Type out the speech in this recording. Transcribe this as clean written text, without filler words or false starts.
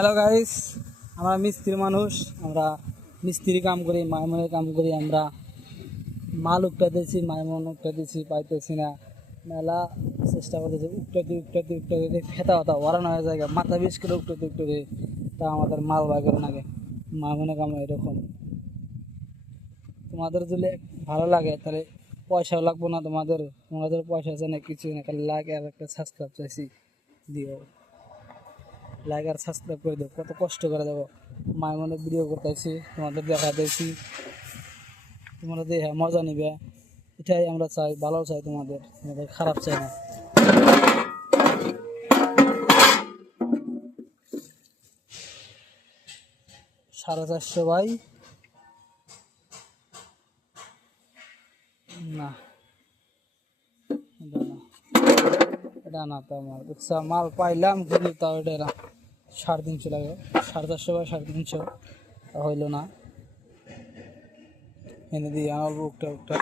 Hello guys, আমরা মিস্ত্রি মানুষ। আমরা মিস্ত্রি কাম করি, মাইমনের কাম করি। আমরা মাল উঠতেছি, মাইমন উঠতেছি, পাইতেছি না। মেলা চেষ্টা করতেছি, উঠতে ফেতা হতা ওরানো হয়ে যায়, মাথা বিষ করে উঠতে তা আমাদের মাল বাই করে নাগে। মাইমনের কাম এরকম। তোমাদের যদি ভালো লাগে তাহলে পয়সাও লাগবো না তোমাদের। তোমাদের পয়সা আছে না, কিছু না, খালি লাগে আর একটা সাবস্ক্রাইব চাইছি, দিও। লাইক আর সাবস্ক্রাইব করে দেবো, কত কষ্ট করে দেবো। মাইমনে ভিডিও করতেছি, তোমাদের দেখা দিয়েছি, তোমরা দেখে মজা নিবে, এটাই আমরা চাই। ভালো চাই তোমাদের, তোমাদের খারাপ চাই না। 450 ভাই না, এটা না, এটা না তো আমার বুঝছা। মাল পাইলাম কিন্তু তাও এটা না, 350 লাগে। 450 বাই 350 হইলো না, এনে দিয়ে আমার বুকটা